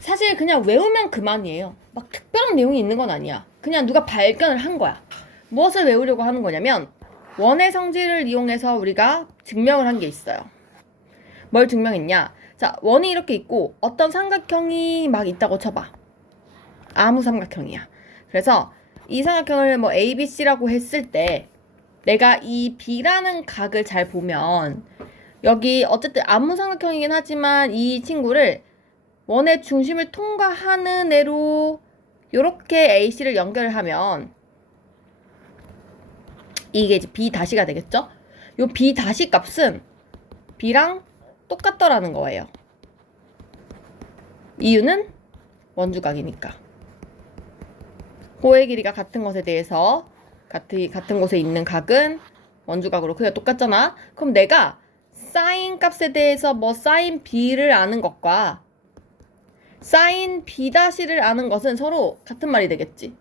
사실 그냥 외우면 그만이에요. 막 특별한 내용이 있는 건 아니야. 그냥 누가 발견을 한 거야. 무엇을 외우려고 하는 거냐면 원의 성질을 이용해서 우리가 증명을 한 게 있어요. 뭘 증명했냐? 자, 원이 이렇게 있고 어떤 삼각형이 막 있다고 쳐봐. 아무 삼각형이야. 그래서 이 삼각형을 뭐 ABC라고 했을 때 내가 이 B라는 각을 잘 보면 여기 어쨌든 아무 삼각형이긴 하지만 이 친구를 원의 중심을 통과하는 애로 이렇게 AC를 연결하면 이게 이제 B 다시가 되겠죠? 요 B 다시 값은 B랑 똑같더라는 거예요. 이유는 원주각이니까. 호의 길이가 같은 것에 대해서 같은 곳에 있는 각은 원주각으로 크기가 똑같잖아. 그럼 내가 사인 값에 대해서 뭐 사인 B를 아는 것과 사인 B-를 아는 것은 서로 같은 말이 되겠지.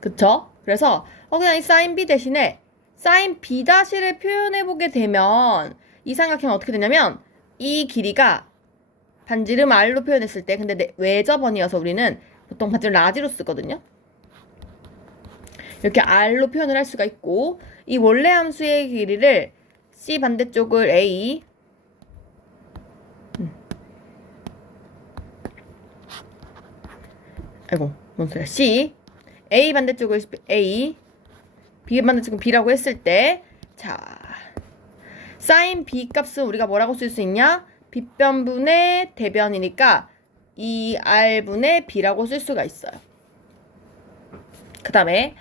그쵸? 그래서 그냥 이 사인 B 대신에 사인 B-를 표현해보게 되면 이 삼각형은 어떻게 되냐면 이 길이가 반지름 R로 표현했을 때 근데 외접원이어서 우리는 보통 반지름 라지로 쓰거든요. 이렇게 R로 표현을 할 수가 있고 이 원래 함수의 길이를 C 반대쪽을 A 아이고 뭔 소리야 C A 반대쪽을 A B 반대쪽은 B라고 했을 때 자 사인 B 값은 우리가 뭐라고 쓸 수 있냐? 빗변분의 대변이니까 2R분의 B라고 쓸 수가 있어요. 그 다음에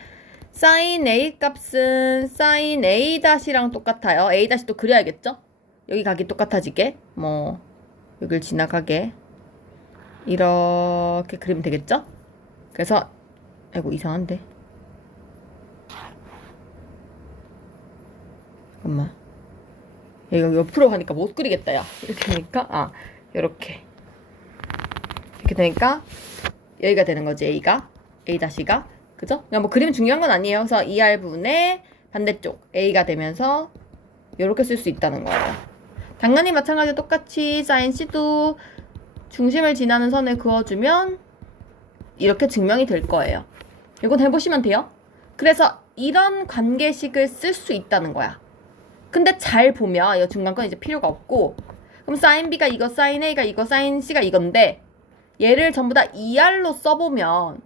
사인 A 값은 사인 A 다시랑 똑같아요. A 다시도 그려야겠죠? 여기 각이 똑같아지게 뭐 여길 지나가게 이렇게 그리면 되겠죠? 그래서 아이고 이상한데 잠깐만 이거 옆으로 가니까 못 그리겠다 야 이렇게 되니까 요렇게 이렇게 되니까 여기가 되는 거지 A가 A 다시가 그죠? 그냥 뭐 그리면 중요한 건 아니에요. 그래서 2R분의 반대쪽 A가 되면서 요렇게 쓸 수 있다는 거예요. 당연히 마찬가지로 똑같이 사인 C도 중심을 지나는 선을 그어주면 이렇게 증명이 될 거예요. 이건 해보시면 돼요. 그래서 이런 관계식을 쓸 수 있다는 거야. 근데 잘 보면 이 중간 건 이제 필요가 없고 그럼 사인 B가 이거, 사인 A가 이거, 사인 C가 이건데 얘를 전부 다 2R로 써보면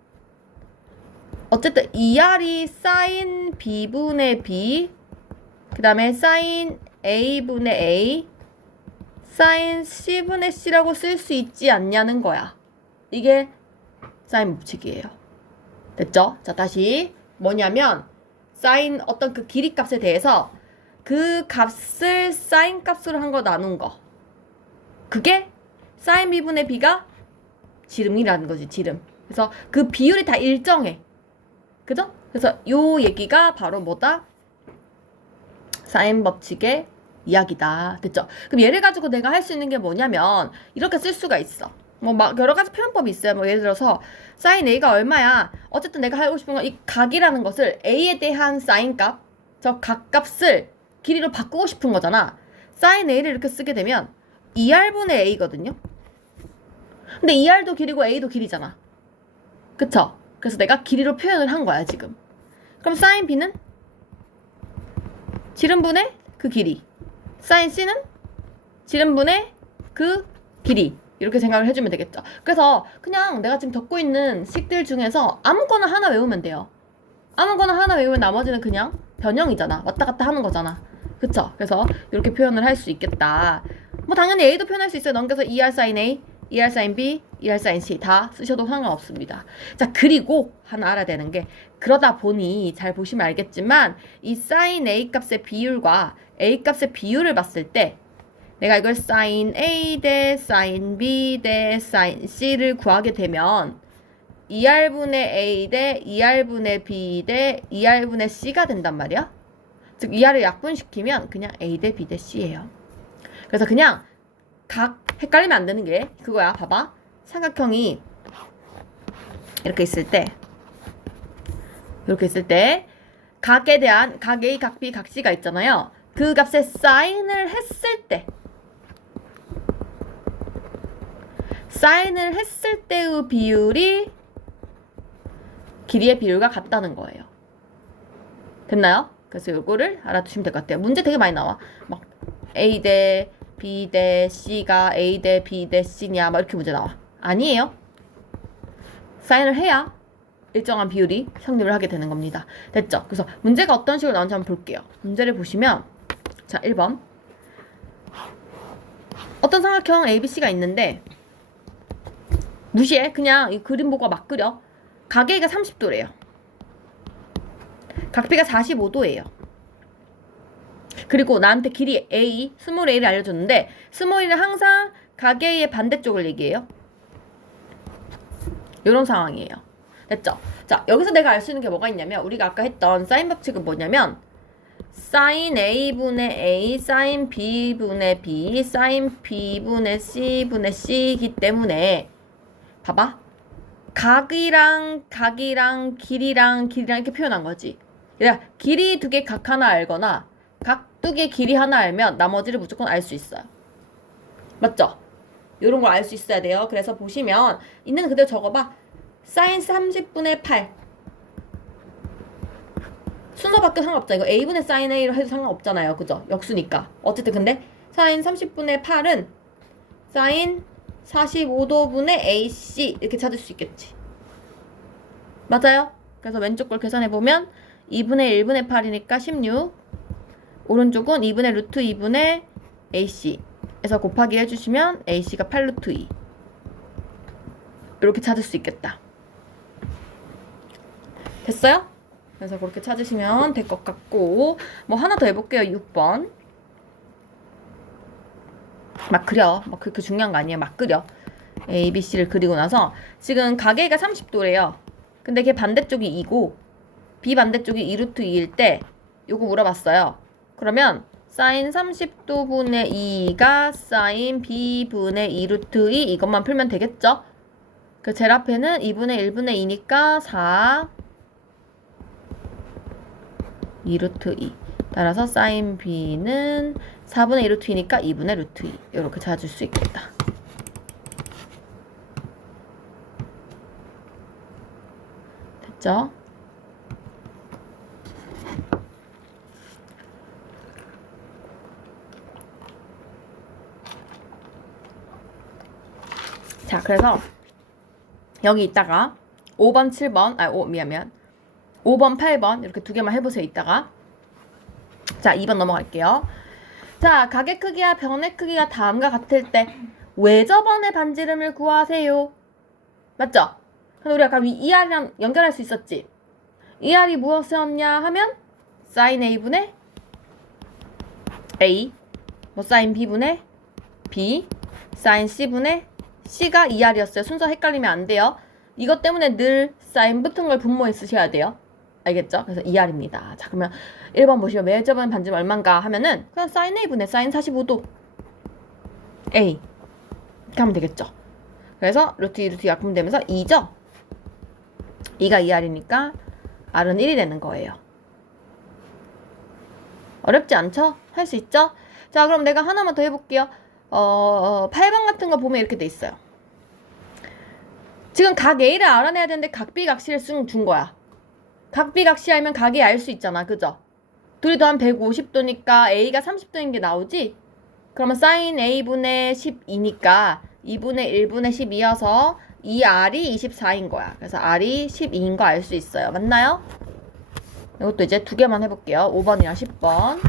어쨌든 2R이 사인 B분의 B 그 다음에 사인 A분의 A 사인 C분의 C라고 쓸 수 있지 않냐는 거야. 이게 사인 법칙이에요. 됐죠? 자 다시 뭐냐면 사인 어떤 그 길이 값에 대해서 그 값을 사인 값으로 한 거 나눈 거 그게 사인 B분의 B가 지름이라는 거지 지름. 그래서 그 비율이 다 일정해. 그죠? 그래서 요 얘기가 바로 뭐다? 사인 법칙의 이야기다. 됐죠? 그럼 얘를 가지고 내가 할 수 있는 게 뭐냐면 이렇게 쓸 수가 있어. 뭐 막 여러 가지 표현법이 있어요. 뭐 예를 들어서 사인 A가 얼마야? 어쨌든 내가 하고 싶은 건 이 각이라는 것을 A에 대한 사인 값, 저 각 값을 길이로 바꾸고 싶은 거잖아. 사인 A를 이렇게 쓰게 되면 2R분의 A거든요. 근데 2R도 길이고 A도 길이잖아. 그쵸? 그래서 내가 길이로 표현을 한 거야 지금. 그럼 사인 B는 지름분의 그 길이, 사인 C는 지름분의 그 길이 이렇게 생각을 해주면 되겠죠. 그래서 그냥 내가 지금 적고 있는 식들 중에서 아무거나 하나 외우면 돼요. 아무거나 하나 외우면 나머지는 그냥 변형이잖아. 왔다 갔다 하는 거잖아. 그쵸? 그래서 이렇게 표현을 할 수 있겠다. 뭐 당연히 A도 표현할 수 있어요. 넘겨서 2R 사인 A, 2R 사인 B, 2R 사인 C 다 쓰셔도 상관없습니다. 자 그리고 하나 알아야 되는 게 그러다 보니 잘 보시면 알겠지만 이 사인 A 값의 비율과 A 값의 비율을 봤을 때 내가 이걸 사인 A 대 사인 B 대 사인 C를 구하게 되면 2R분의 A 대 2R분의 B 대 2R분의 C가 된단 말이야. 즉 2R을 약분시키면 그냥 A 대 B 대 C예요. 그래서 그냥 각 헷갈리면 안 되는 게 그거야. 봐봐. 삼각형이 이렇게 있을 때 각에 대한 각 A, 각 B, 각 C가 있잖아요. 그 값에 사인을 했을 때 사인을 했을 때의 비율이 길이의 비율과 같다는 거예요. 됐나요? 그래서 이거를 알아두시면 될 것 같아요. 문제 되게 많이 나와. 막 A 대 B 대 C가 A 대 B 대 C냐 막 이렇게 문제 나와. 아니에요. 사인을 해야 일정한 비율이 성립을 하게 되는 겁니다. 됐죠? 그래서 문제가 어떤 식으로 나오는지 한번 볼게요. 문제를 보시면 자 1번 어떤 삼각형 ABC가 있는데 무시해. 그냥 이 그림 보고 막 그려. 각A가 30도래요. 각B가 45도예요. 그리고 나한테 길이 A, 스몰 a를 알려줬는데 스몰 a는 항상 각 A의 반대쪽을 얘기해요. 이런 상황이에요. 됐죠? 자, 여기서 내가 알 수 있는 게 뭐가 있냐면 우리가 아까 했던 사인 법칙은 뭐냐면 사인 A분의 A, 사인 B분의 B, 사인 B분의 C분의 C이기 때문에 봐봐. 각이랑 길이랑 이렇게 표현한 거지. 그러니까 길이 두 개 각 하나 알거나 각 두 개 길이 하나 알면 나머지를 무조건 알 수 있어요. 맞죠? 이런 걸 알 수 있어야 돼요. 그래서 보시면 있는 그대로 적어봐. 사인 30분의 8 순서 바뀌어 상관없죠. 이거 A분의 사인 A로 해도 상관없잖아요. 그죠? 역수니까. 어쨌든 근데 사인 30분의 8은 사인 45도분의 AC 이렇게 찾을 수 있겠지. 맞아요? 그래서 왼쪽 걸 계산해보면 2분의 1분의 8이니까 16 오른쪽은 2분의 루트 2분의 AC 에서 곱하기 해주시면 AC가 8 루트 2 이렇게 찾을 수 있겠다. 됐어요? 그래서 그렇게 찾으시면 될 것 같고 뭐 하나 더 해볼게요. 6번 막 그려. 막 그렇게 중요한 거 아니에요. 막 그려. A, B, C를 그리고 나서 지금 각 A가 30도래요. 근데 걔 반대쪽이 2고 B 반대쪽이 2루트 2일 때 요거 물어봤어요. 그러면 사인 30도분의 2가 사인 B분의 2루트 2 이것만 풀면 되겠죠? 그 제일 앞에는 2분의 1분의 2니까 4 2루트 2 따라서 사인 B는 4분의 2루트 2니까 2분의 루트 2 이렇게 찾을 수 있겠다. 됐죠? 자, 그래서 여기 있다가 5번, 7번, 미안. 5번, 8번 이렇게 두 개만 해보세요. 이따가. 자, 2번 넘어갈게요. 자, 각의 크기와 변의 크기가 다음과 같을 때 외접원의 반지름을 구하세요. 맞죠? 근데 우리 아까 ER이랑 연결할 수 있었지? ER이 무엇이었냐 하면 사인 A분의 A 뭐 사인 B분의 B 사인 C분의 C가 ER이었어요. 순서 헷갈리면 안 돼요. 이것 때문에 늘 사인 붙은 걸 분모에 쓰셔야 돼요. 알겠죠? 그래서 ER입니다. 자, 그러면 1번 보시면 외접원 반지름 얼만가 하면은 그냥 사인 A분의 사인 45도 A 이렇게 하면 되겠죠? 그래서 루트 2 루트 약분되면서 2죠? 2가 2R이니까 R은 1이 되는 거예요. 어렵지 않죠? 할 수 있죠? 자, 그럼 내가 하나만 더 해볼게요. 8번 같은 거 보면 이렇게 돼 있어요. 지금 각 A를 알아내야 되는데 각 B, 각 C를 준 거야. 각 B, 각 C 알면 각 A 알 수 있잖아. 그죠? 둘이 더하면 150도니까 A가 30도인 게 나오지? 그러면 사인 A분의 12니까 2분의 1분의 12여서 이 R이 24인 거야. 그래서 R이 12인 거 알 수 있어요. 맞나요? 이것도 이제 두 개만 해볼게요. 5번이랑 10번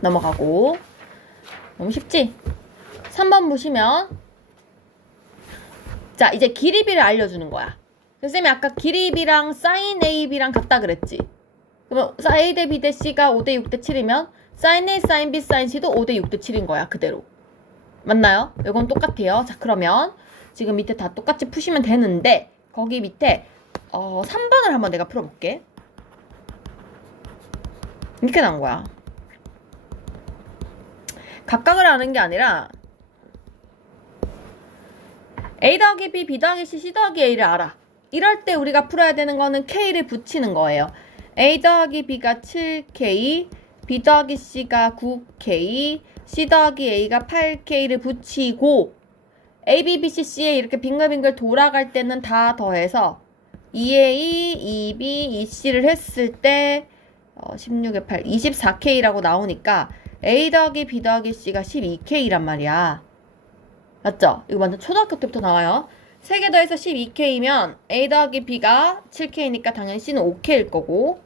넘어가고. 너무 쉽지? 3번 보시면 자, 이제 길이비를 알려주는 거야. 쌤이 아까 길이비랑 사인 AB랑 같다 그랬지? 그러면 A 대 B 대 C가 5대 6 대 7이면 사인 A, 사인 B, 사인 C도 5대 6 대 7인 거야. 그대로. 맞나요? 이건 똑같아요. 자, 그러면 지금 밑에 다 똑같이 푸시면 되는데 거기 밑에 3번을 한번 내가 풀어볼게. 이렇게 나온 거야. 각각을 아는 게 아니라 A 더하기 B, B 더하기 C, C 더하기 A를 알아. 이럴 때 우리가 풀어야 되는 거는 K를 붙이는 거예요. A 더하기 B가 7K, B 더하기 C가 9K, C 더하기 A가 8K를 붙이고 A, B, B, C, C에 이렇게 빙글빙글 돌아갈 때는 다 더해서 2A, 2B, 2C를 했을 때 16에 8, 24K라고 나오니까 A 더하기 B 더하기 C가 12K란 말이야. 맞죠? 이거 완전 초등학교 때부터 나와요. 3개 더해서 12K면 A 더하기 B가 7K니까 당연히 C는 5K일 거고,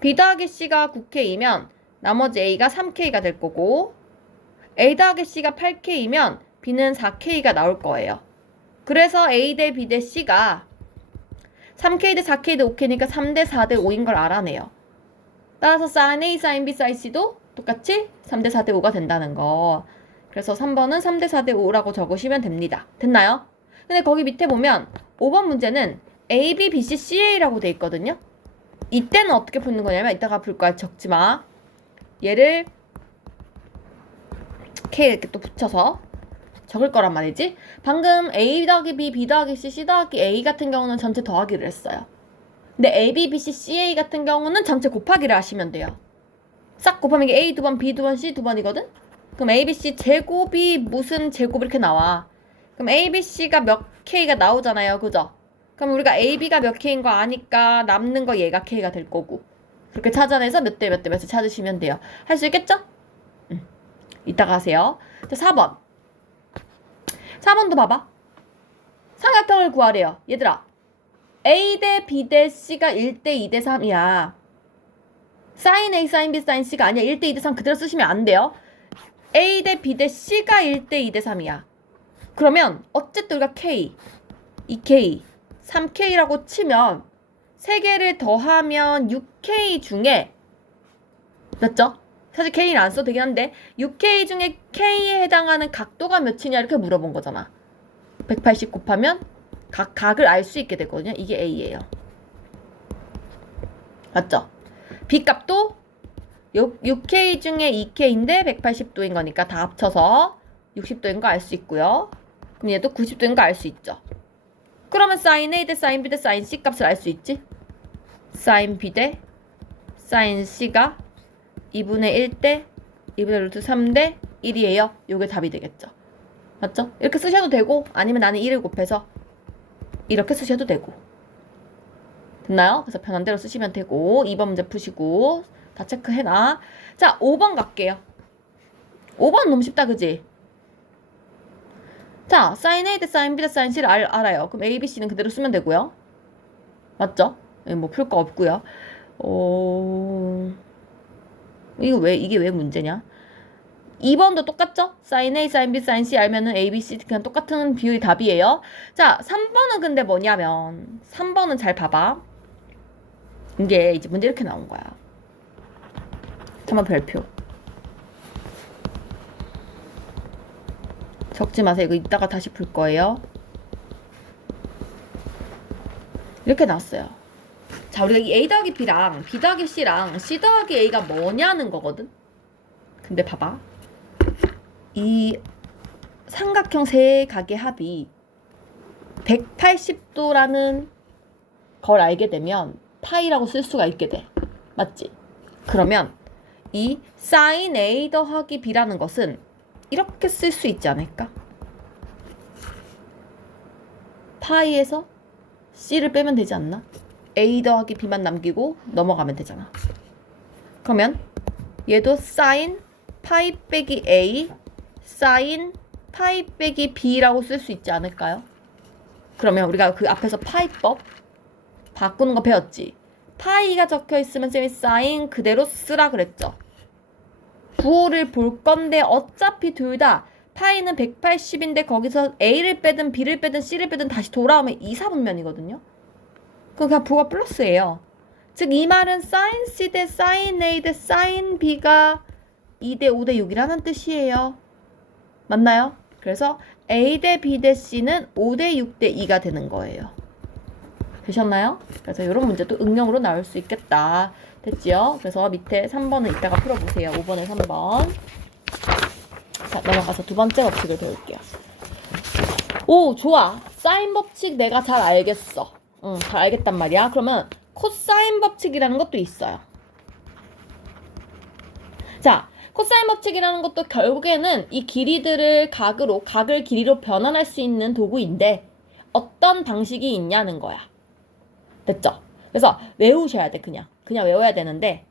B 더하기 C가 9K이면 나머지 A가 3K가 될 거고, A 더하기 C가 8K이면 B는 4K가 나올 거예요. 그래서 A 대 B 대 C가 3K 대 4K 대 5K니까 3대 4 대 5인 걸 알아내요. 따라서 sin A, sin B, sin C도 똑같이 3대 4 대 5가 된다는 거. 그래서 3번은 3대 4 대 5라고 적으시면 됩니다. 됐나요? 근데 거기 밑에 보면 5번 문제는 A, B, B, C, C, A라고 돼 있거든요. 이때는 어떻게 푸는 거냐면 이따가 풀 거야. 적지 마. 얘를 K 이렇게 또 붙여서 적을 거란 말이지. 방금 A 더하기 B, B 더하기 C, C 더하기 A 같은 경우는 전체 더하기를 했어요. 근데 A, B, B, C, C, A 같은 경우는 전체 곱하기를 하시면 돼요. 싹 곱하면 이게 A 2번, B 2번, C 2번이거든? 그럼 A, B, C 제곱이 무슨 제곱 이렇게 나와. 그럼 A, B, C가 몇 K가 나오잖아요. 그죠? 그럼 우리가 A, B가 몇 K인 거 아니까 남는 거 얘가 K가 될 거고. 그렇게 찾아내서 몇 대 몇 대 몇을 찾으시면 돼요. 할 수 있겠죠? 이따가 하세요. 자, 4번. 4번도 봐봐. 삼각형을 구하래요. 얘들아. A 대 B 대 C가 1대 2 대 3이야. sin A, sin B, sin C가 아니야. 1대 2 대 3 그대로 쓰시면 안 돼요. A 대 B 대 C가 1대 2 대 3이야. 그러면 어쨌든 우리가 K, 2K, 3K라고 치면 3개를 더하면 6K 중에 맞죠? 사실 K는 안 써도 되긴 한데 6K 중에 K에 해당하는 각도가 몇이냐 이렇게 물어본 거잖아. 180 곱하면 각을 알 수 있게 되거든요. 이게 A예요. 맞죠? B 값도 6K 중에 2K인데 180도인 거니까 다 합쳐서 60도인 거 알 수 있고요. 그럼 얘도 90도인 거 알 수 있죠. 그러면 sin A 대 sin B 대 sin C 값을 알 수 있지? sin B 대 sin C가 2분의 1 대 2분의 루트 3 대 1이에요. 요게 답이 되겠죠. 맞죠? 이렇게 쓰셔도 되고 아니면 나는 1을 곱해서 이렇게 쓰셔도 되고. 됐나요? 그래서 편한 대로 쓰시면 되고 2번 문제 푸시고 다 체크해놔. 자, 5번 갈게요. 5번 너무 쉽다, 그지? 자, sin A 대 sin B 대 sin C를 알아요. 그럼 A, B, C는 그대로 쓰면 되고요. 맞죠? 뭐 풀 거 없고요. 이게 왜 문제냐? 2번도 똑같죠? sin A, sin B, sin C 알면은 A, B, C 그냥 똑같은 비율이 답이에요. 자, 3번은 근데 뭐냐면 3번은 잘 봐봐. 이게 이제 문제 이렇게 나온 거야. 3번 별표. 적지 마세요. 이거 이따가 다시 풀 거예요. 이렇게 나왔어요. 자, 우리가 이 A 더하기 B랑 B 더하기 C랑 C 더하기 A가 뭐냐는 거거든? 근데 봐봐. 이 삼각형 세 각의 합이 180도라는 걸 알게 되면 파이라고 쓸 수가 있게 돼. 맞지? 그러면 이 sin A 더하기 B라는 것은 이렇게 쓸 수 있지 않을까? 파이에서 C를 빼면 되지 않나? A 더하기 B만 남기고 넘어가면 되잖아. 그러면 얘도 sin 파이 빼기 A sin 파이 빼기 B라고 쓸 수 있지 않을까요? 그러면 우리가 그 앞에서 파이법 바꾸는 거 배웠지? 파이가 적혀 있으면 쌤이 sin 그대로 쓰라 그랬죠. 구호를 볼 건데 어차피 둘 다 파이는 180인데 거기서 A를 빼든 B를 빼든 C를 빼든 다시 돌아오면 2, 4분면이거든요. 그럼 그냥 부호가 플러스예요. 즉 이 말은 sin C 대 sin A 대 sin B가 2 대 5 대 6이라는 뜻이에요. 맞나요? 그래서 A 대 B 대 C는 5 대 6 대 2가 되는 거예요. 되셨나요? 그래서 이런 문제도 응용으로 나올 수 있겠다. 됐지요? 그래서 밑에 3번은 이따가 풀어보세요. 5번에 3번. 자, 넘어가서 두 번째 법칙을 배울게요. 오, 좋아. 사인 법칙 내가 잘 알겠어. 잘 알겠단 말이야. 그러면 코사인 법칙이라는 것도 있어요. 자, 코사인 법칙이라는 것도 결국에는 이 길이들을 각을 길이로 변환할 수 있는 도구인데 어떤 방식이 있냐는 거야. 됐죠? 그래서 외우셔야 돼. 그냥 외워야 되는데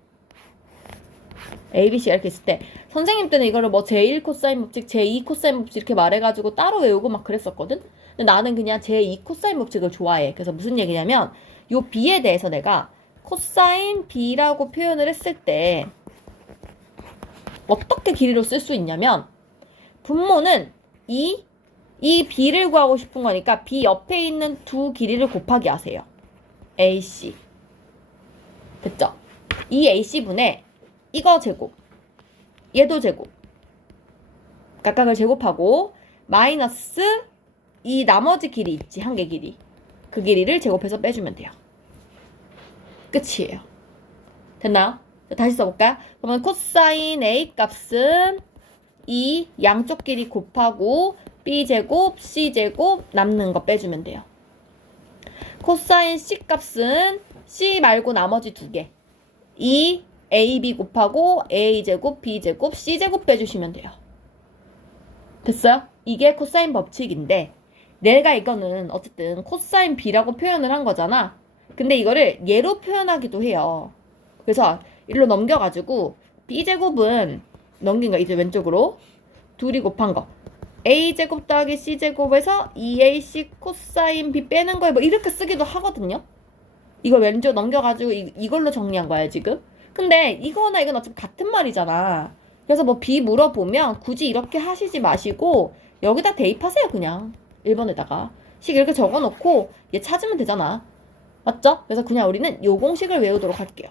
ABC가 이렇게 있을 때 선생님 때는 이거를 뭐 제1 코사인 법칙, 제2 코사인 법칙 이렇게 말해가지고 따로 외우고 막 그랬었거든? 근데 나는 그냥 제2 코사인 법칙을 좋아해. 그래서 무슨 얘기냐면 요 B에 대해서 내가 코사인 B라고 표현을 했을 때 어떻게 길이로 쓸 수 있냐면 분모는 이 B를 구하고 싶은 거니까 B 옆에 있는 두 길이를 곱하기 하세요. AC. 됐죠? 이 AC분에 이거 제곱, 얘도 제곱. 각각을 제곱하고 마이너스 이 나머지 길이 있지, 한 개 길이. 그 길이를 제곱해서 빼주면 돼요. 끝이에요. 됐나요? 다시 써볼까요? 그러면 코사인 A 값은 이 양쪽 길이 곱하고 B제곱, C제곱 남는 거 빼주면 돼요. 코사인 C 값은 C 말고 나머지 두 개. 이 AB 곱하고 A제곱, B제곱, C제곱 빼주시면 돼요. 됐어요? 이게 코사인 법칙인데 내가 이거는 어쨌든 코사인 B라고 표현을 한 거잖아. 근데 이거를 얘로 표현하기도 해요. 그래서 일로 넘겨가지고 B제곱은 넘긴 거 이제 왼쪽으로 둘이 곱한 거 A제곱 더하기 C제곱에서 2AC 코사인 B 빼는 거에 뭐 이렇게 쓰기도 하거든요. 이걸 왼쪽 넘겨가지고 이걸로 정리한 거야 지금. 근데 이거나 이건 어차피 같은 말이잖아. 그래서 뭐 B 물어보면 굳이 이렇게 하시지 마시고 여기다 대입하세요. 그냥 1번에다가 식 이렇게 적어놓고 얘 찾으면 되잖아. 맞죠? 그래서 그냥 우리는 요 공식을 외우도록 할게요.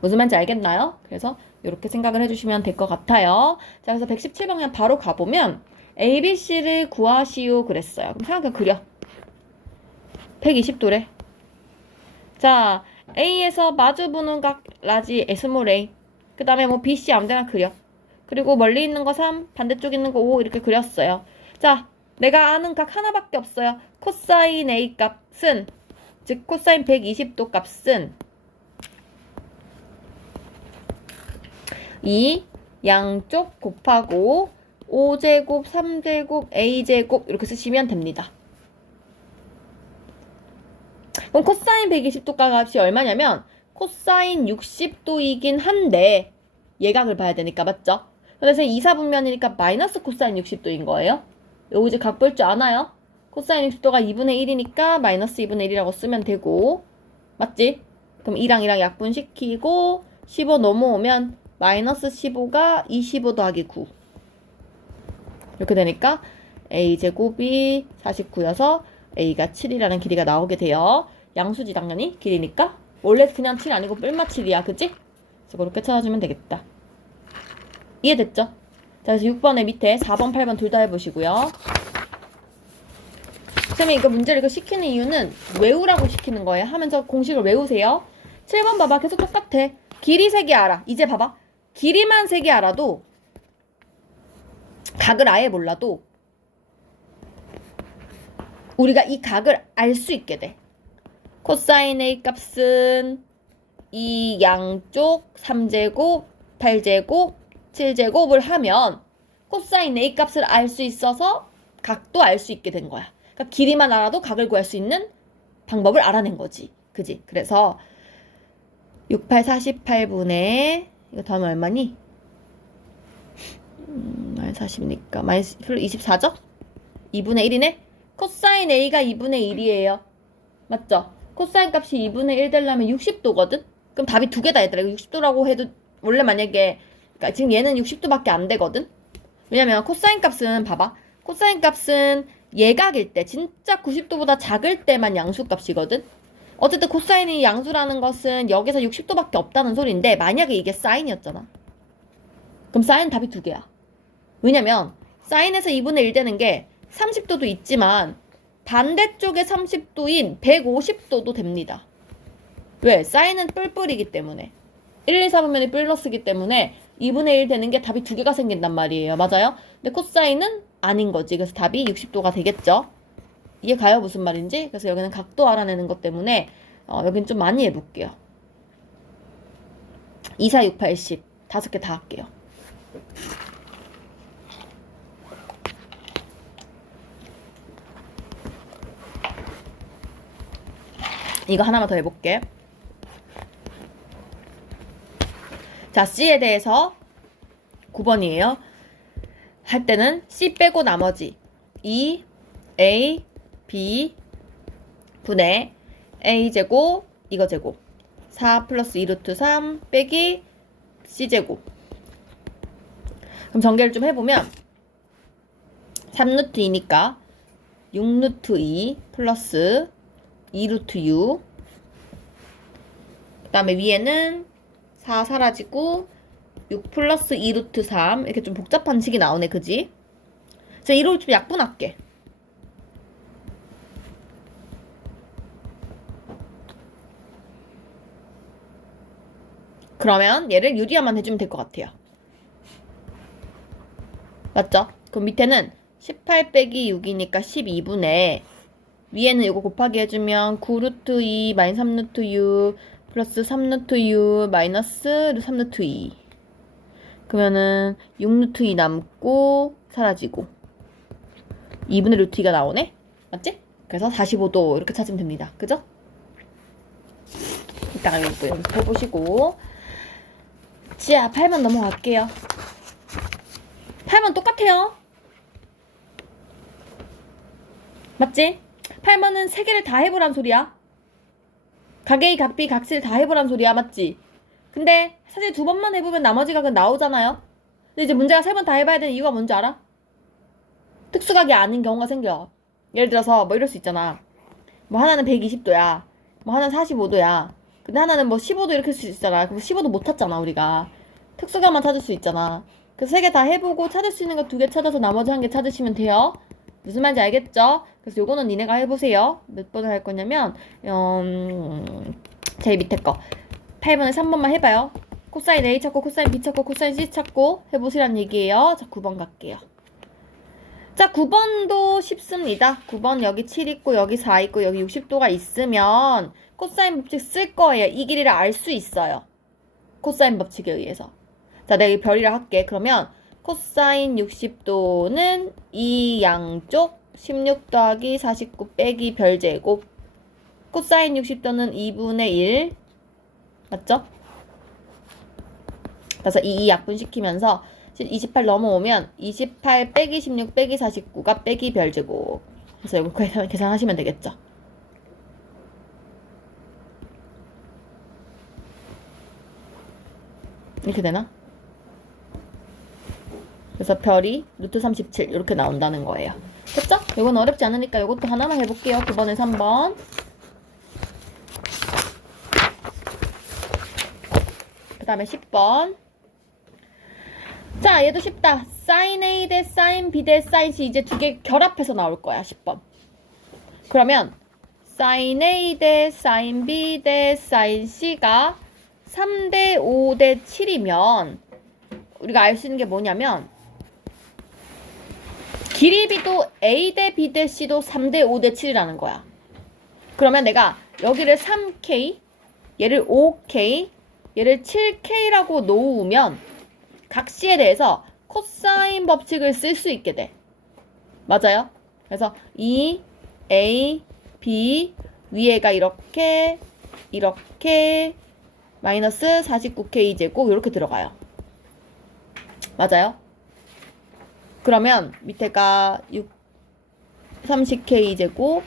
무슨 말인지 알겠나요? 그래서 이렇게 생각을 해주시면 될 것 같아요. 자, 그래서 117방향 바로 가보면 ABC를 구하시오 그랬어요. 그럼 생각해 그려. 120도래. 자, A에서 마주보는 각 라지 스몰 a. 그 다음에 뭐 BC 아무데나 그려. 그리고 멀리 있는 거 3, 반대쪽 있는 거 5 이렇게 그렸어요. 자, 내가 아는 각 하나밖에 없어요. 코사인 A 값은, 즉 코사인 120도 값은 이 양쪽 곱하고 5제곱, 3제곱, A제곱 이렇게 쓰시면 됩니다. 그럼 코사인 120도 값이 얼마냐면 코사인 60도이긴 한데 예각을 봐야 되니까 맞죠? 그래서 2, 4분면이니까 마이너스 코사인 60도인 거예요. 요거 이제 각 볼 줄 아나요? 코사인 60도가 2분의 1이니까 마이너스 2분의 1이라고 쓰면 되고 맞지? 그럼 2랑 2랑 약분시키고 15 넘어오면 마이너스 15가 25 더하기 9 이렇게 되니까 A제곱이 49여서 A가 7이라는 길이가 나오게 돼요. 양수지 당연히 길이니까 원래 그냥 7 아니고 뿔마 7이야 그치? 그래서 그렇게 찾아주면 되겠다. 이해됐죠? 자, 그래서 6번의 밑에 4번 8번 둘 다 해보시고요. 쌤이 이거 문제를 이거 시키는 이유는 외우라고 시키는 거예요. 하면서 공식을 외우세요. 7번 봐봐. 계속 똑같아. 길이 3개 알아. 이제 봐봐. 길이만 3개 알아도 각을 아예 몰라도 우리가 이 각을 알 수 있게 돼. 코사인 A 값은 이 양쪽 3제곱, 8제곱, 7제곱을 하면 코사인 A 값을 알 수 있어서 각도 알 수 있게 된 거야. 그러니까 길이만 알아도 각을 구할 수 있는 방법을 알아낸 거지. 그지? 그래서 68, 48분의 이거 더하면 얼마니? 마이너스 40이니까 마이너스 24죠? 2분의 1이네? 코사인 A가 2분의 1이에요. 맞죠? 코사인 값이 2분의 1 되려면 60도거든? 그럼 답이 두 개다 얘들아. 60도라고 해도 원래 만약에 그러니까 지금 얘는 60도밖에 안 되거든? 왜냐면 코사인 값은 봐봐. 코사인 값은 예각일 때 진짜 90도보다 작을 때만 양수값이거든? 어쨌든 코사인이 양수라는 것은 여기서 60도밖에 없다는 소리인데 만약에 이게 사인이었잖아. 그럼 사인 답이 두 개야. 왜냐면 사인에서 2분의 1 되는 게 30도도 있지만 반대쪽에 30도인 150도도 됩니다. 왜? 사인은 뿔뿔이기 때문에 1, 2, 4분면이 플러스이기 때문에 2분의 1 되는 게 답이 두 개가 생긴단 말이에요. 맞아요? 근데 코사인은 아닌 거지. 그래서 답이 60도가 되겠죠. 이해 가요? 무슨 말인지? 그래서 여기는 각도 알아내는 것 때문에 여긴 좀 많이 해볼게요. 2, 4, 6, 8, 10 5개 다 할게요. 이거 하나만 더 해볼게. 자, C에 대해서 9번이에요. 할 때는 C 빼고 나머지 2, A, B 분의 A제곱, 이거 제곱 4 플러스 2루트 3 빼기 C제곱. 그럼 전개를 좀 해보면 3루트 2니까 6루트 2 플러스 2루트 6. 그 다음에 위에는 4 사라지고 6 플러스 2루트 3. 이렇게 좀 복잡한 식이 나오네, 그지? 자, 이걸 좀 약분할게. 그러면 얘를 유리화만 해주면 될 것 같아요. 맞죠? 그럼 밑에는 18 빼기 6이니까 12분의 위에는 이거 곱하기 해주면 9루트 2 마이너스 3루트 6 플러스 3루트 6 마이너스 3루트 2. 그러면은 6루트 2 남고 사라지고 2분의 루트 2가 나오네? 맞지? 그래서 45도 이렇게 찾으면 됩니다. 그죠? 이따가 이거 연습해보시고. 자, 8번 넘어갈게요. 8번 똑같아요. 맞지? 8번은 3개를 다 해보란 소리야. 각 A, 각 B, 각 C를 다 해보란 소리야. 맞지? 근데 사실 2번만 해보면 나머지 각은 나오잖아요. 근데 이제 문제가 3번 다 해봐야 되는 이유가 뭔지 알아? 특수각이 아닌 경우가 생겨. 예를 들어서 뭐 이럴 수 있잖아. 뭐 하나는 120도야. 뭐 하나는 45도야. 근데 하나는 뭐 15도 이렇게 할 수 있잖아. 그럼 15도 못 찾잖아, 우리가. 특수각만 찾을 수 있잖아. 그래서 3개 다 해보고 찾을 수 있는 거 2개 찾아서 나머지 1개 찾으시면 돼요. 무슨 말인지 알겠죠? 그래서 요거는 니네가 해보세요. 몇 번을 할 거냐면 제일 밑에 거 8번에 3번만 해봐요. 코사인 A 찾고 코사인 B 찾고 코사인 C 찾고 해보시란 얘기예요. 자, 9번 갈게요. 자, 9번도 쉽습니다. 9번 여기 7 있고 여기 4 있고 여기 60도가 있으면 코사인 법칙 쓸 거예요. 이 길이를 알 수 있어요. 코사인 법칙에 의해서. 자, 내가 이 별이라 할게. 그러면 코사인 60도는 이 양쪽 16 더하기 49 빼기 별제곱. 코사인 60도는 2분의 1. 맞죠? 그래서 이 약분시키면서 28 넘어오면 28 빼기 16 빼기 49가 빼기 별제곱. 그래서 이거 계산하시면 되겠죠. 이렇게 되나? 그래서 별이 루트 37 이렇게 나온다는 거예요. 됐죠? 이건 어렵지 않으니까 이것도 하나만 해볼게요. 9번에 3번. 그 다음에 10번. 자, 얘도 쉽다. sin A 대 sin B 대 sin C 이제 2개 결합해서 나올 거야. 10번. 그러면 sin A 대 sin B 대 sin C가 3대 5 대 7이면 우리가 알 수 있는 게 뭐냐면 길이비도 A 대 B 대 C도 3대 5 대 7이라는 거야. 그러면 내가 여기를 3K, 얘를 5K, 얘를 7K라고 놓으면 각 C에 대해서 코사인 법칙을 쓸 수 있게 돼. 맞아요? 그래서 2, A, B, 위에가 이렇게 마이너스 49K 제곱 이렇게 들어가요. 맞아요? 그러면 밑에가 30K 제곱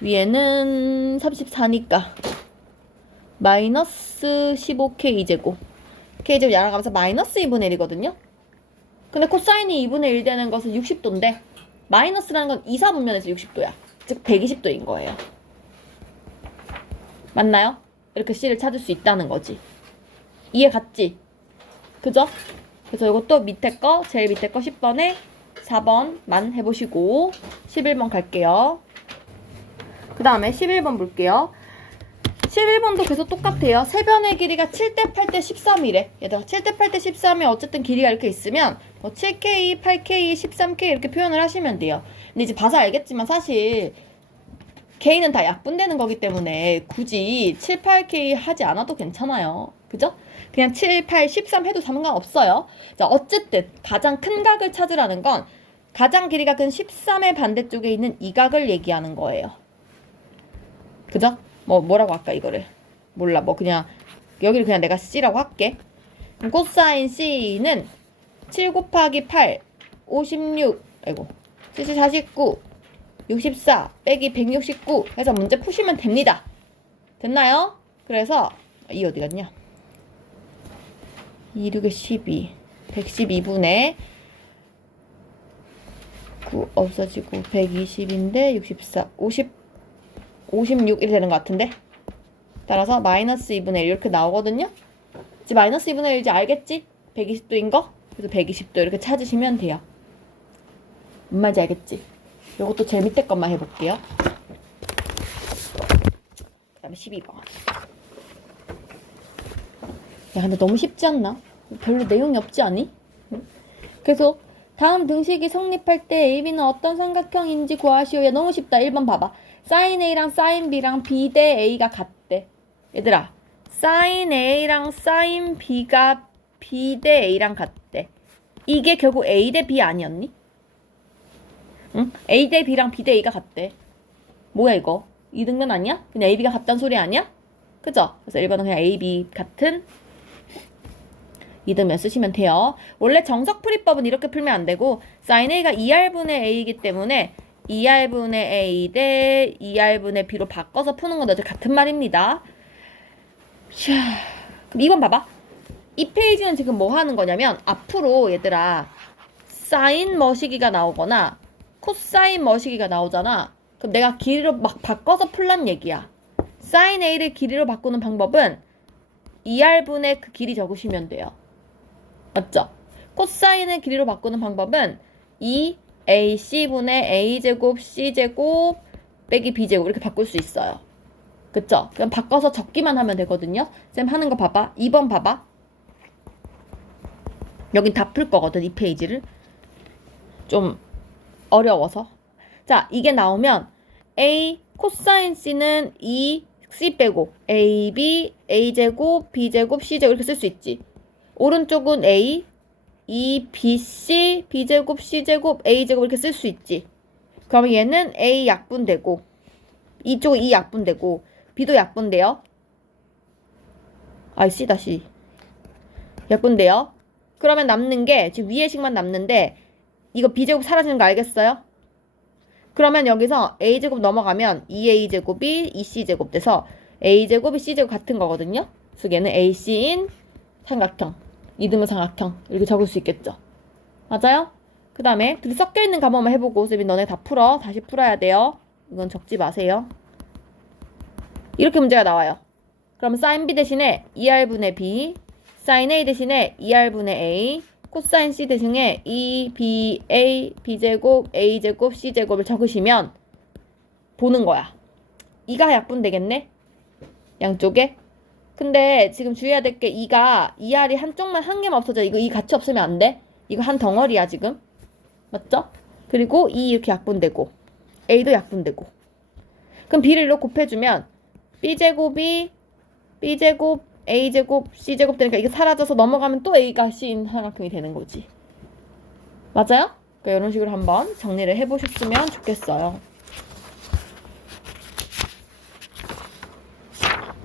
위에는 34니까 마이너스 15K 제곱 K 제곱 yar아가면서 마이너스 2분의 1이거든요. 근데 코사인이 2분의 1 되는 것은 60도인데 마이너스라는 건 2, 4분면에서 60도야. 즉 120도인 거예요. 맞나요? 이렇게 C를 찾을 수 있다는 거지. 이해 갔지? 그죠? 그래서 이것도 밑에 거, 제일 밑에 거 10번에 4번만 해보시고 11번 갈게요. 그 다음에 11번 볼게요. 11번도 계속 똑같아요. 세변의 길이가 7대 8대 13이래. 얘들아 7대 8대 13이 어쨌든 길이가 이렇게 있으면 뭐 7K, 8K, 13K 이렇게 표현을 하시면 돼요. 근데 이제 봐서 알겠지만 사실 K는 다 약분되는 거기 때문에 굳이 7, 8K 하지 않아도 괜찮아요. 그죠? 그냥 7, 8, 13 해도 상관없어요. 자, 어쨌든 가장 큰 각을 찾으라는 건 가장 길이가 큰 13의 반대쪽에 있는 이 각을 얘기하는 거예요. 그죠? 뭐라고 할까 이거를? 몰라. 그냥 여기를 그냥 내가 C라고 할게. 그럼 코사인 C는 7 곱하기 8, 56, 70, 49, 64 빼기 169 해서 문제 푸시면 됩니다. 됐나요? 그래서 이 어디 갔냐? 2, 6에 12 112분의 9 없어지고 120인데 64 56 이렇게 되는 것 같은데, 따라서 마이너스 2분의 1 이렇게 나오거든요. 이제 마이너스 2분의 1인지 알겠지? 120도인 거? 그래서 120도 이렇게 찾으시면 돼요. 뭔 말인지 알겠지? 요것도 제일 밑에 것만 해볼게요. 그 다음에 12번. 야, 근데 너무 쉽지 않나? 별로 내용이 없지 않니? 그래서 다음 등식이 성립할 때 AB는 어떤 삼각형인지 구하시오. 야, 너무 쉽다. 1번 봐봐. sin A랑 sin B랑 B 대 A가 같대. 얘들아, sin A랑 sin B가 B 대 A랑 같대. 이게 결국 A 대 B 아니었니? 응? A 대 B랑 B 대 A가 같대. 뭐야 이거? 이등변 아니야? 그냥 A, B가 같다는 소리 아니야? 그죠? 그래서 1번은 그냥 A, B 같은 이등변 쓰시면 돼요. 원래 정석풀이법은 이렇게 풀면 안 되고 sin A가 2R분의 A이기 때문에 2R분의 A 대 2R분의 B로 바꿔서 푸는 건 어차피 같은 말입니다. 자, 그럼 2번 봐봐. 이 페이지는 지금 뭐 하는 거냐면 앞으로 얘들아 사인 머시기가 나오거나 코사인 머시기가 나오잖아. 그럼 내가 길이로 막 바꿔서 풀란 얘기야. sin A를 길이로 바꾸는 방법은 2R분의 그 길이 적으시면 돼요. 맞죠? 코사인을 길이로 바꾸는 방법은 2AC분의 A제곱 C제곱 빼기 B제곱 이렇게 바꿀 수 있어요. 그쵸? 그냥 바꿔서 적기만 하면 되거든요. 쌤 하는 거 봐봐. 2번 봐봐. 여긴 다 풀 거거든, 이 페이지를. 좀 어려워서. 자, 이게 나오면 A 코사인 C는 2C 빼고 AB, A제곱, B제곱, C제곱 이렇게 쓸 수 있지. 오른쪽은 A, 2BC, B제곱, C제곱, A제곱 이렇게 쓸 수 있지. 그럼 얘는 A 약분되고 이쪽은 E 약분되고 B도 약분돼요. C다 C. 약분돼요. 그러면 남는 게 지금 위에 식만 남는데 이거 B제곱 사라지는 거 알겠어요? 그러면 여기서 A제곱 넘어가면 2A제곱이 2C제곱 돼서 A제곱이 C제곱 같은 거거든요. 그래서 얘는 AC인 삼각형, 이등분 삼각형 이렇게 적을 수 있겠죠. 맞아요? 그 다음에 둘이 섞여있는 거 한번만 해보고 쌤이 너네 다 풀어. 다시 풀어야 돼요. 이건 적지 마세요. 이렇게 문제가 나와요. 그럼 sin B 대신에 2R분의 B, sin A 대신에 2R분의 A, 코사인 C 대신에 2BA, B제곱, A제곱, C제곱을 적으시면 보는 거야. 이가 약분되겠네? 양쪽에? 근데 지금 주의해야 될 게 2가 2R이 한쪽만 한 개만 없어져. 이거 이 같이 없으면 안 돼. 이거 한 덩어리야 지금. 맞죠? 그리고 2 이렇게 약분되고 A도 약분되고. 그럼 B를 이렇게 곱해주면 B제곱이 B제곱, A제곱, C제곱 되니까 이게 사라져서 넘어가면 또 A가 C인 삼각형이 되는 거지. 맞아요? 그러니까 이런 식으로 한번 정리를 해보셨으면 좋겠어요.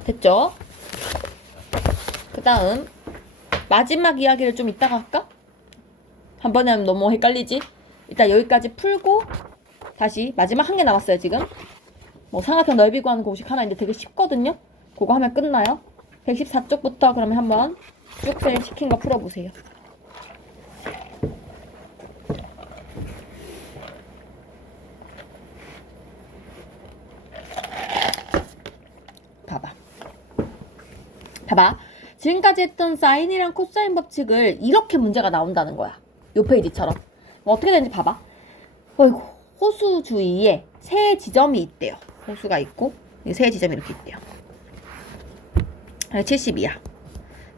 됐죠? 그 다음 마지막 이야기를 좀 이따가 할까? 한 번에 하면 너무 헷갈리지? 일단 여기까지 풀고 다시 마지막 한 개 남았어요 지금. 뭐 삼각형 넓이 구하는 공식 하나 있는데 되게 쉽거든요. 그거 하면 끝나요. 114쪽부터 그러면 한번 쭉 시킨 거 풀어보세요. 봐봐. 지금까지 했던 사인이랑 코사인 법칙을 이렇게 문제가 나온다는 거야. 요 페이지처럼. 어떻게 되는지 봐봐. 어이구, 호수 주위에 세 지점이 있대요. 호수가 있고 세 지점이 이렇게 있대요. 70이야.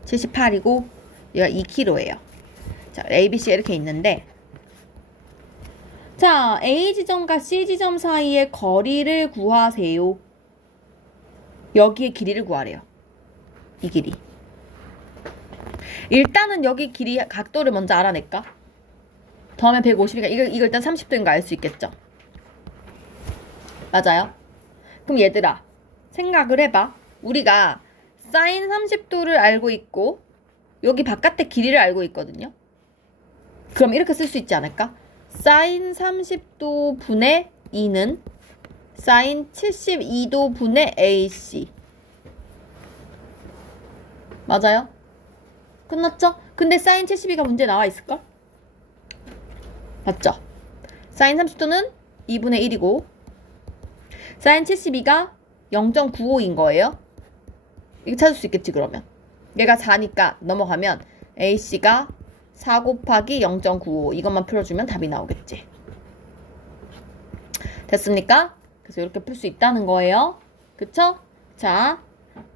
78이고 얘가 2km예요. 자, ABC가 이렇게 있는데 자, A지점과 C지점 사이의 거리를 구하세요. 여기의 길이를 구하래요. 이 길이. 일단은 여기 길이 각도를 먼저 알아낼까? 더하면 150이니까 이거 일단 30도인 거 알 수 있겠죠? 맞아요? 그럼 얘들아 생각을 해봐. 우리가 사인 30도를 알고 있고 여기 바깥의 길이를 알고 있거든요. 그럼 이렇게 쓸 수 있지 않을까? 사인 30도 분의 2는 사인 72도 분의 AC. 맞아요? 끝났죠? 근데 사인 72가 문제에 나와 있을걸? 맞죠? 사인 30도는 2분의 1이고 사인 72가 0.95인 거예요. 이거 찾을 수 있겠지 그러면. 얘가 4니까 넘어가면 AC가 4 곱하기 0.95 이것만 풀어주면 답이 나오겠지. 됐습니까? 그래서 이렇게 풀 수 있다는 거예요. 그쵸? 자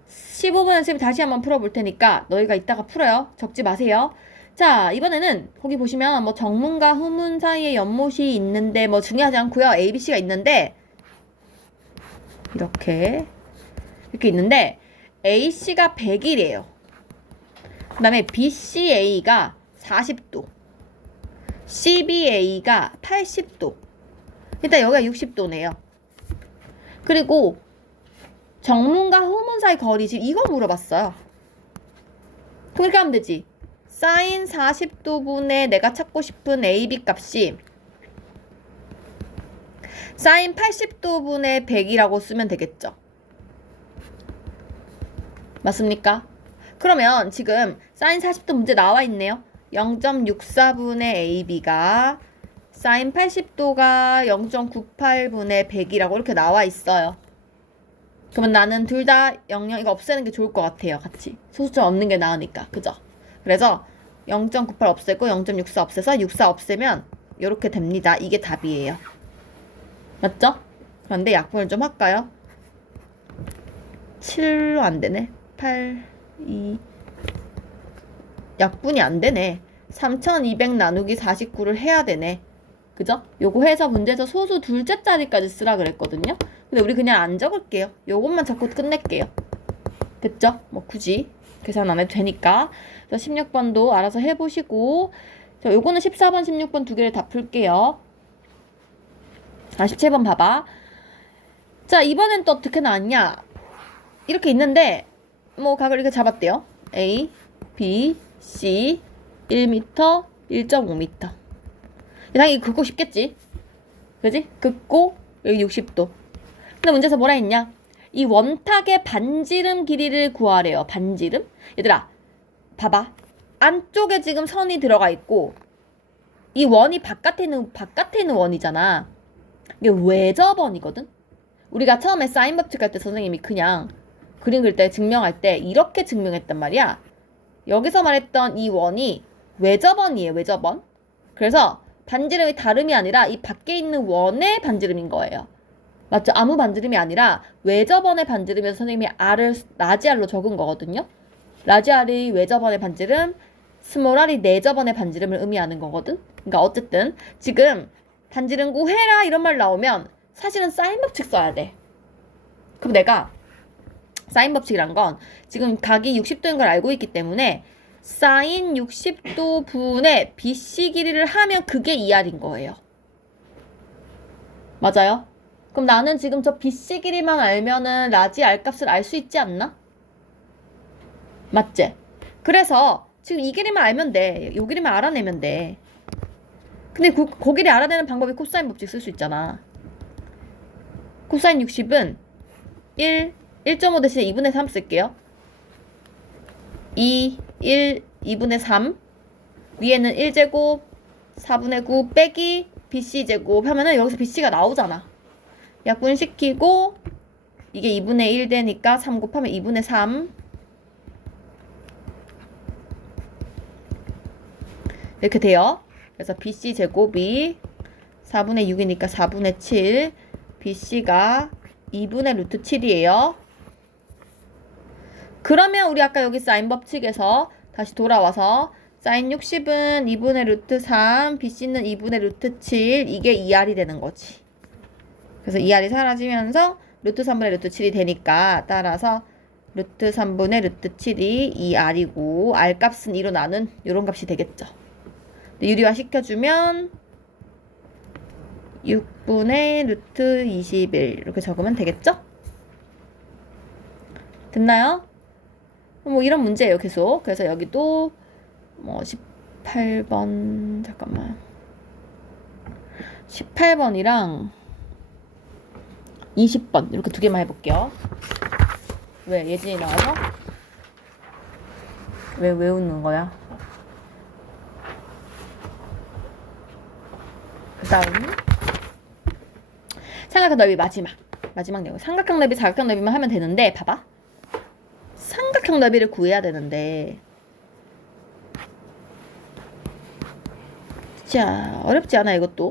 15분 연습 다시 한번 풀어볼 테니까 너희가 이따가 풀어요. 적지 마세요. 자 이번에는 거기 보시면 뭐 정문과 후문 사이에 연못이 있는데 뭐 중요하지 않고요. ABC가 있는데 이렇게 있는데 AC가 100이래요. 그 다음에 BCA가 40도 CBA가 80도 일단 여기가 60도네요. 그리고 정문과 후문 사이 거리 지금 이거 물어봤어요. 그럼 이렇게 하면 되지. 사인 40도분의 내가 찾고 싶은 AB 값이 사인 80도분의 100이라고 쓰면 되겠죠. 맞습니까? 그러면 지금 사인 40도 문제 나와 있네요. 0.64분의 AB가 사인 80도가 0.98분의 100이라고 이렇게 나와 있어요. 그러면 나는 둘 다 00 이거 없애는 게 좋을 것 같아요. 같이 소수점 없는 게 나으니까. 그죠? 그래서 0.98 없애고 0.64 없애서 64 없애면 이렇게 됩니다. 이게 답이에요. 맞죠? 그런데 약분을 좀 할까요? 7로 안 되네. 8, 2 약분이 안 되네. 3200 나누기 49를 해야 되네. 그죠? 요거 해서 문제에서 소수 둘째 자리까지 쓰라 그랬거든요. 근데 우리 그냥 안 적을게요. 요것만 적고 끝낼게요. 됐죠? 뭐 굳이 계산 안 해도 되니까. 그래서 16번도 알아서 해보시고 자, 요거는 14번, 16번 두 개를 다 풀게요. 17번 봐봐. 자 이번엔 또 어떻게 나왔냐. 이렇게 있는데 뭐 각을 이렇게 잡았대요. A, B, C 1m, 1.5m. 당연히 긋고 싶겠지. 그지? 긋고 여기 60도. 근데 문제에서 뭐라 했냐? 이 원탁의 반지름 길이를 구하래요. 반지름? 얘들아 봐봐. 안쪽에 지금 선이 들어가 있고 이 원이 바깥에 있는 원이잖아. 이게 외접원이거든? 우리가 처음에 사인 법칙 할 때 선생님이 그냥 그림 그릴 때 증명할 때 이렇게 증명했단 말이야. 여기서 말했던 이 원이 외접원이에요. 외접원. 그래서 반지름이 다름이 아니라 이 밖에 있는 원의 반지름인 거예요. 맞죠? 아무 반지름이 아니라 외접원의 반지름에서 선생님이 R을 라지 R로 적은 거거든요. 라지 R이 외접원의 반지름, 스몰 R이 내접원의 반지름을 의미하는 거거든. 그러니까 어쨌든 지금 반지름 구해라 이런 말 나오면 사실은 사인 법칙 써야 돼. 그럼 내가 사인 법칙이란 건 지금 각이 60도인 걸 알고 있기 때문에 사인 60도 분의 BC 길이를 하면 그게 2R인 거예요. 맞아요? 그럼 나는 지금 저 BC 길이만 알면은 라지 R 값을 알 수 있지 않나? 맞지? 그래서 지금 이 길이만 알면 돼. 이 길이만 알아내면 돼. 근데 그 길이 알아내는 방법이 코사인 법칙 쓸 수 있잖아. 코사인 60은 1.5 대신에 2분의 3 쓸게요. 2분의 3 위에는 1제곱 4분의 9 빼기 BC제곱 하면은 여기서 BC가 나오잖아. 약분시키고 이게 2분의 1 되니까 3 곱하면 2분의 3 이렇게 돼요. 그래서 BC제곱이 4분의 6이니까 4분의 7 BC가 2분의 루트 7이에요. 그러면 우리 아까 여기 사인 법칙에서 다시 돌아와서 사인 60은 2분의 루트 3, BC는 2분의 루트 7 이게 2R이 되는 거지. 그래서 2R이 사라지면서 루트 3분의 루트 7이 되니까 따라서 루트 3분의 루트 7이 2r이고 r 값은 2로 나눈 이런 값이 되겠죠. 유리화 시켜주면 6분의 루트 21 이렇게 적으면 되겠죠? 됐나요? 뭐 이런 문제예요 계속. 그래서 여기도 뭐 18번 잠깐만 18번이랑 20번 이렇게 두 개만 해볼게요. 왜? 예진이 나와서? 왜 웃는 거야? 그 다음 삼각형 넓이 마지막 내용. 삼각형 넓이 사각형 넓이만 하면 되는데 봐봐. 삼각형 넓이를 구해야 되는데 자 어렵지 않아 이것도.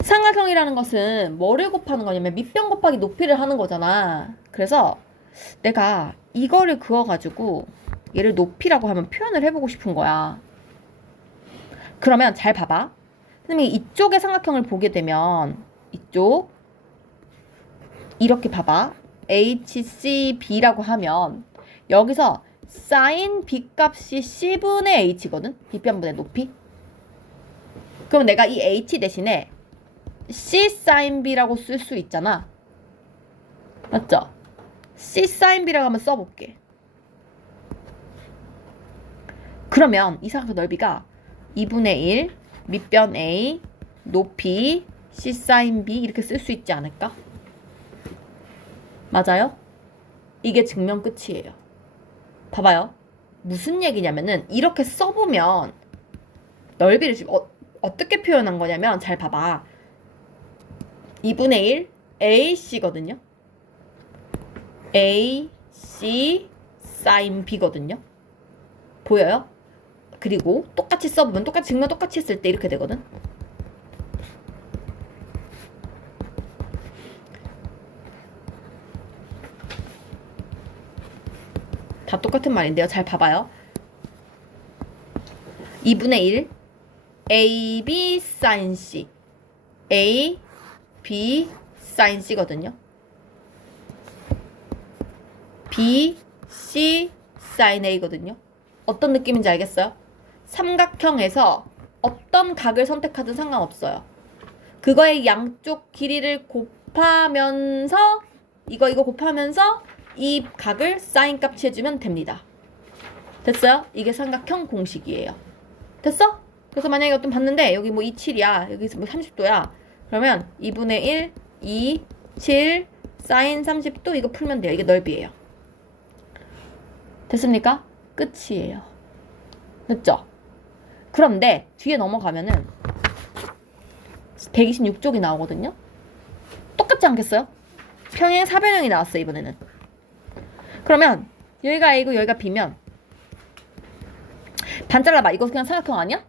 삼각형이라는 것은 뭐를 곱하는 거냐면 밑변 곱하기 높이를 하는 거잖아. 그래서 내가 이거를 그어가지고 얘를 높이라고 하면 표현을 해보고 싶은 거야. 그러면 잘 봐봐. 선생님이 이쪽의 삼각형을 보게 되면 이쪽 이렇게 봐봐. HCB라고 하면 여기서 sin B 값이 C분의 H거든. B변분의 높이. 그럼 내가 이 H 대신에 C sin B라고 쓸 수 있잖아. 맞죠? C sin B라고 한번 써볼게. 그러면 이 삼각형 넓이가 2분의 1 밑변 A 높이 C sin B 이렇게 쓸 수 있지 않을까? 맞아요? 이게 증명 끝이에요. 봐봐요. 무슨 얘기냐면은 이렇게 써보면 넓이를 지금 어떻게 표현한 거냐면 잘 봐봐. 2분의 1 AC거든요. AC sin B거든요. 보여요? 그리고 똑같이 써보면 증명 똑같이 했을 때 이렇게 되거든. 다 똑같은 말인데요. 잘 봐봐요. 2분의 1 AB sin C A B sin C거든요. B C sin A거든요. 어떤 느낌인지 알겠어요? 삼각형에서 어떤 각을 선택하든 상관없어요. 그거의 양쪽 길이를 곱하면서 이거 곱하면서 이 각을 사인 값 해주면 됩니다. 됐어요? 이게 삼각형 공식이에요. 됐어? 그래서 만약에 어떤 봤는데 여기 뭐 27이야. 여기서 뭐 30도야. 그러면 2분의 1, 2, 7, 사인 30도 이거 풀면 돼요. 이게 넓이에요. 됐습니까? 끝이에요. 됐죠? 그런데 뒤에 넘어가면은 126쪽이 나오거든요. 똑같지 않겠어요? 평행 사변형이 나왔어 이번에는. 그러면 여기가 A고 여기가 B면 반 잘라봐. 이거 그냥 삼각형 아니야?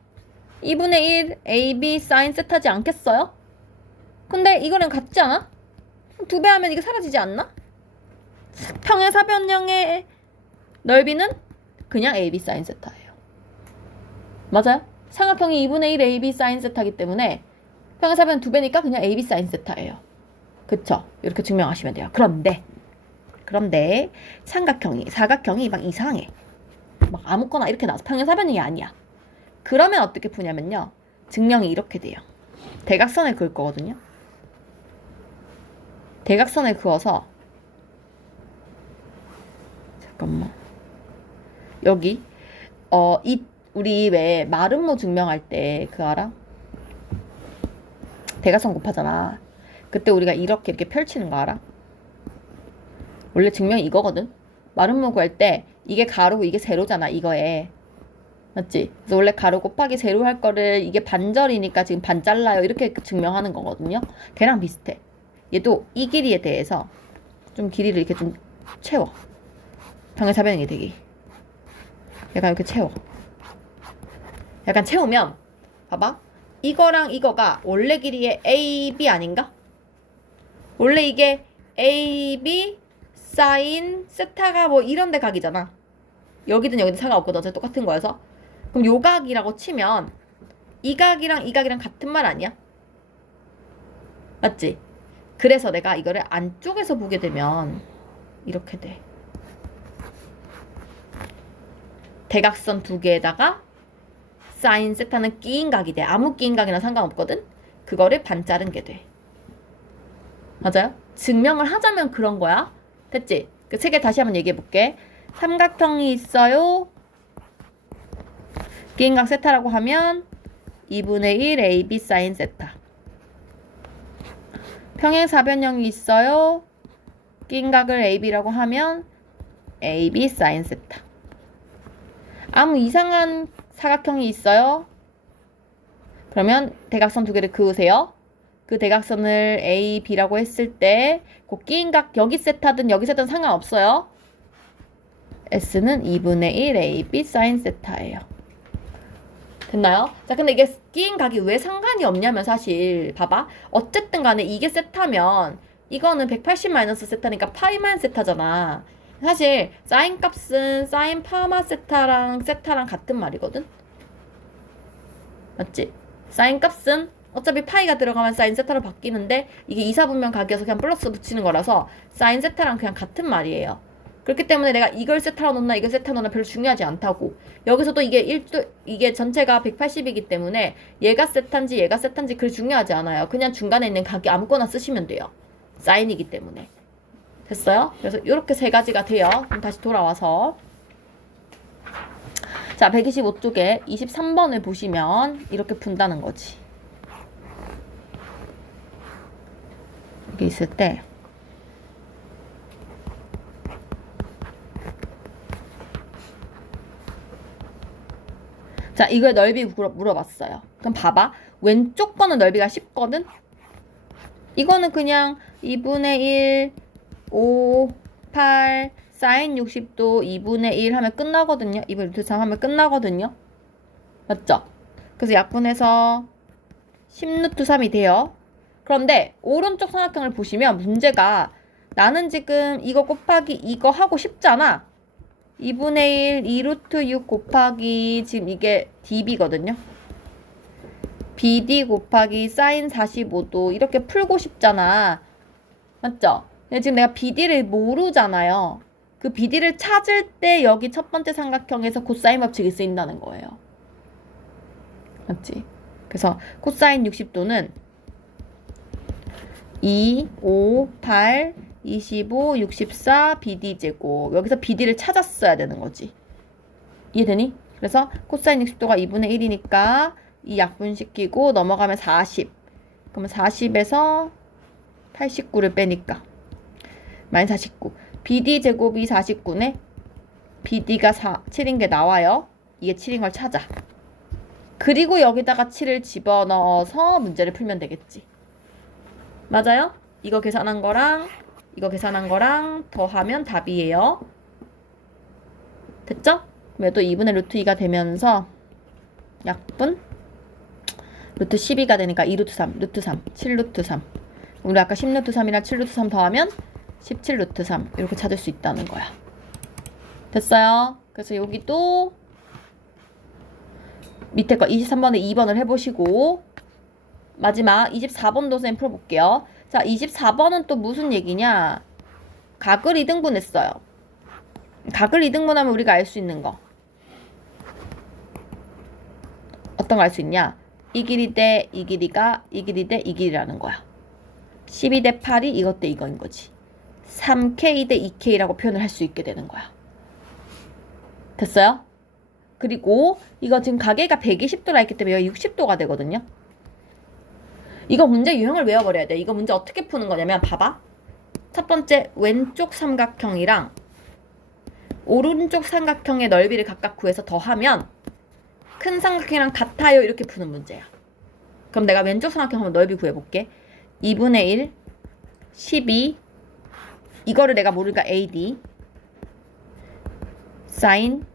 2분의 1 AB sin 세타지 않겠어요? 근데 이거랑 같지 않아? 2배 하면 이게 사라지지 않나? 평행 사변형의 넓이는 그냥 AB sin 세타예요. 맞아요? 삼각형이 2분의 1 AB sin 세타이기 때문에 평행 사변 2배니까 그냥 AB sin 세타예요. 그쵸? 이렇게 증명하시면 돼요. 그런데 사각형이 막 이상해. 막 아무거나 이렇게 나와서 평행 사변형이 아니야. 그러면 어떻게 푸냐면요. 증명이 이렇게 돼요. 대각선을 그을 거거든요. 대각선을 그어서 잠깐만. 여기 우리 왜 마름모 증명할 때 그거 알아? 대각선 곱하잖아. 그때 우리가 이렇게 펼치는 거 알아? 원래 증명이 이거거든. 마름모 구할 때 이게 가로고 이게 세로잖아. 이거에. 맞지? 그래서 원래 가로 곱하기 세로 할 거를 이게 반절이니까 지금 반 잘라요. 이렇게 증명하는 거거든요. 걔랑 비슷해. 얘도 이 길이에 대해서 좀 길이를 이렇게 좀 채워. 평행 사변형이 되게. 약간 이렇게 채워. 약간 채우면 봐봐. 이거랑 이거가 원래 길이의 AB 아닌가? 원래 이게 AB 사인 세타가 뭐 이런 데 각이잖아. 여기든 여기든 상관없거든. 어차피 똑같은 거여서. 그럼 요 각이라고 치면 이 각이랑 이 각이랑 같은 말 아니야? 맞지? 그래서 내가 이거를 안쪽에서 보게 되면 이렇게 돼. 대각선 두 개에다가 사인 세타는 끼인 각이 돼. 아무 끼인 각이나 상관없거든. 그거를 반 자른 게 돼. 맞아요? 증명을 하자면 그런 거야. 됐지? 그 세 개 다시 한번 얘기해 볼게. 삼각형이 있어요. 끼인 각 세타라고 하면 2분의 1 AB 사인 세타. 평행사변형이 있어요. 끼인 각을 AB라고 하면 AB 사인 세타. 아무 이상한 사각형이 있어요. 그러면 대각선 두 개를 그으세요. 그 대각선을 A, B라고 했을 때 그 끼인 각 여기 세타든 여기 세타든 상관없어요. S는 2분의 1 AB 사인 세타예요. 됐나요? 자, 근데 이게 끼인 각이 왜 상관이 없냐면 사실 봐봐. 어쨌든 간에 이게 세타면 이거는 180 마이너스 세타니까 파이만 세타잖아. 사실 사인 값은 사인 파마 세타랑 같은 말이거든. 맞지? 사인 값은 어차피 파이가 들어가면 사인 세타로 바뀌는데 이게 이사분면 각이어서 그냥 플러스 붙이는 거라서 사인 세타랑 그냥 같은 말이에요. 그렇기 때문에 내가 이걸 세타로 놓나 이걸 세타로 놓나 별로 중요하지 않다고. 여기서도 이게 전체가 180이기 때문에 얘가 세타인지 얘가 세타인지 그리 중요하지 않아요. 그냥 중간에 있는 각이 아무거나 쓰시면 돼요. 사인이기 때문에. 됐어요? 그래서 이렇게 세 가지가 돼요. 그럼 다시 돌아와서 자, 125쪽에 23번을 보시면 이렇게 푼다는 거지. 이게 있을 때 자, 이걸 넓이 물어봤어요. 그럼 봐봐. 왼쪽 거는 넓이가 10거든? 이거는 그냥 2분의 1, 5, 8, 사인 60도 2분의 1 하면 끝나거든요. 2분의 루트 3 하면 끝나거든요. 맞죠? 그래서 약분해서 10루트 3이 돼요. 그런데 오른쪽 삼각형을 보시면 문제가 나는 지금 이거 곱하기 이거 하고 싶잖아. 2분의 1, 2루트 6 곱하기 지금 이게 db거든요. bd 곱하기 사인 45도 이렇게 풀고 싶잖아. 맞죠? 근데 지금 내가 bd를 모르잖아요. 그 bd를 찾을 때 여기 첫 번째 삼각형에서 코사인 법칙이 쓰인다는 거예요. 맞지? 그래서 코사인 60도는 2, 5, 8, 25, 64, bd제곱. 여기서 bd를 찾았어야 되는 거지. 이해되니? 그래서 코사인 60도가 2분의 1이니까 이 약분시키고 넘어가면 40. 그러면 40에서 89를 빼니까 마이너스 49. bd제곱이 49네. bd가 7인 게 나와요. 이게 7인 걸 찾아. 그리고 여기다가 7을 집어넣어서 문제를 풀면 되겠지. 맞아요? 이거 계산한 거랑 이거 계산한 거랑 더하면 답이에요. 됐죠? 그럼 또 2분의 루트 2가 되면서 약분 루트 12가 되니까 2루트 3, 루트 3, 7루트 3. 우리 아까 10루트 3이랑 7루트 3 더하면 17루트 3 이렇게 찾을 수 있다는 거야. 됐어요? 그래서 여기 또 밑에 거 23번에 2번을 해보시고 마지막 24번도 선생님 풀어볼게요. 자, 24번은 또 무슨 얘기냐? 각을 2등분했어요. 각을 2등분하면 우리가 알 수 있는 거. 어떤 거 알 수 있냐? 이 길이 대 이 길이가 이 길이 대 이 길이라는 거야. 12 대 8이 이것 대 이거인 거지. 3K 대 2K라고 표현을 할 수 있게 되는 거야. 됐어요? 그리고 이거 지금 가계가 120도라 했기 때문에 여기 60도가 되거든요. 이거 문제 유형을 외워버려야 돼. 이거 문제 어떻게 푸는 거냐면 봐봐. 첫 번째 왼쪽 삼각형이랑 오른쪽 삼각형의 넓이를 각각 구해서 더하면 큰 삼각형이랑 같아요. 이렇게 푸는 문제야. 그럼 내가 왼쪽 삼각형 한번 넓이 구해볼게. 2분의 1, 12 이거를 내가 모르니까 AD 사인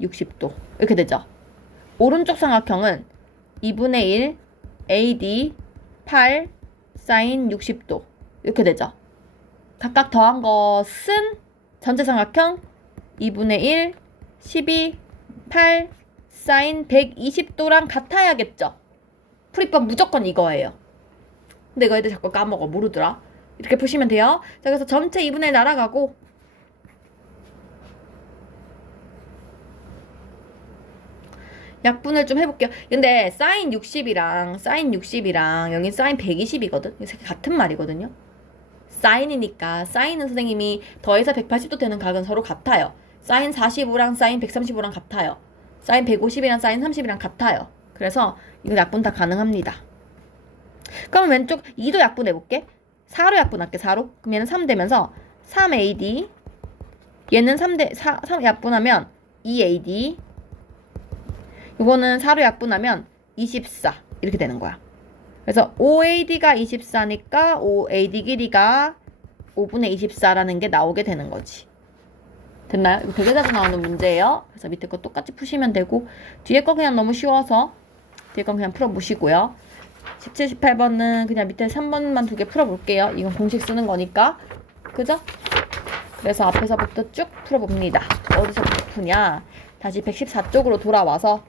60도 이렇게 되죠. 오른쪽 삼각형은 2분의 1 AD 8 사인 60도 이렇게 되죠. 각각 더한 것은 전체 삼각형 2분의 1 12 8 사인 120도랑 같아야겠죠. 풀이법 무조건 이거예요. 근데 이거 애들 자꾸 까먹어. 모르더라. 이렇게 보시면 돼요. 자, 그래서 전체 2분의 1 날아가고 약분을 좀 해볼게요. 근데 사인 60이랑 여기 사인 120이거든. 같은 말이거든요. 사인이니까 사인은 선생님이 더해서 180도 되는 각은 서로 같아요. 사인 45랑 사인 135랑 같아요. 사인 150이랑 사인 30이랑 같아요. 그래서 이거 약분 다 가능합니다. 그럼 왼쪽 2도 약분해볼게. 4로 약분할게. 4로. 그럼 얘는 3 되면서 3AD 얘는 3 약분하면 2AD 이거는 4로 약분하면 24 이렇게 되는 거야. 그래서 5AD가 24니까 5AD 길이가 5분의 24라는 게 나오게 되는 거지. 됐나요? 이거 되게 자주 나오는 문제예요. 그래서 밑에 거 똑같이 푸시면 되고 뒤에 거 그냥 너무 쉬워서 뒤에 건 그냥 풀어보시고요. 17, 18번은 그냥 밑에 3번만 2개 풀어볼게요. 이건 공식 쓰는 거니까. 그죠? 그래서 앞에서부터 쭉 풀어봅니다. 어디서부터 푸냐? 다시 114쪽으로 돌아와서